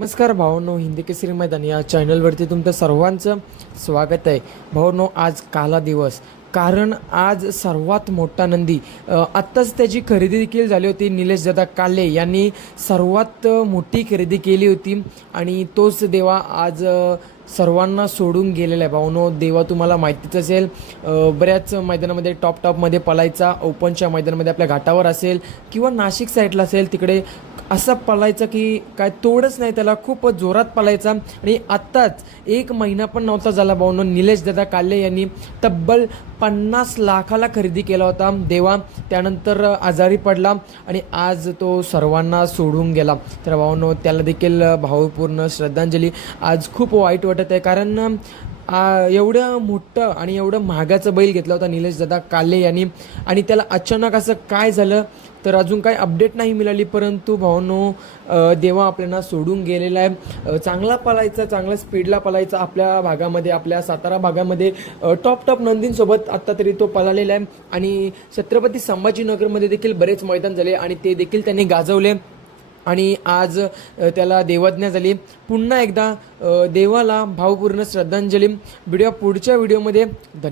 नमस्कार भावांनो, हिंदी केसरी मैदान या चॅनलवरती तुमचं सर्वांचं स्वागत आहे. भावांनो, आज काला दिवस, कारण आज सर्वात मोठा नंदी आत्ताच त्याची खरेदी देखील झाली होती. निलेश दादा काले यांनी सर्वात मोठी खरेदी केली होती आणि तोच देवा आज सर्वांना सोडून गेलेला आहे. भावनो, देवा तुम्हाला माहितीच असेल, बऱ्याच मैदानामध्ये टॉपमध्ये पळायचा, ओपनच्या मैदानामध्ये आपल्या घाटावर असेल किंवा नाशिक साईडला असेल, तिकडे असं पळायचं की काय तोडच नाही त्याला, खूप जोरात पळायचा. आणि आत्ताच 1 महिना पण नव्हता झाला भावनो, निलेश दादा काले यांनी तब्बल 50 लाखाला खरेदी केला होता देवा. त्यानंतर आजारी पडला आणि आज तो सर्वांना सोडून गेला. तर भावनो, त्याला देखील भावपूर्ण श्रद्धांजली. आज खूप वाईट वाटत आहे, कारण एवढं मोठं आणि एवढं महागाचं बैल घेतला होता निलेश दादा काले यांनी, आणि त्याला अचानक असं काय झालं तर अजून काही अपडेट नाही मिळाली. परंतु भावनो, देवा आपल्याला सोडून गेलेला आहे. चांगला पळायचा, चांगला स्पीडला पळायचा, आपल्या भागामध्ये, आपल्या सातारा भागामध्ये टॉप नंदींसोबत आत्ता तरी तो पळालेला आहे. आणि छत्रपती संभाजीनगरमध्ये देखील बरेच मैदान झाले आणि ते देखील त्यांनी गाजवले. आणि आज त्याला देवाज्ञा झाली. पुन्हा एकदा देवाला भावपूर्ण श्रद्धांजली. पुढच्या व्हिडिओमध्ये धन्यवाद.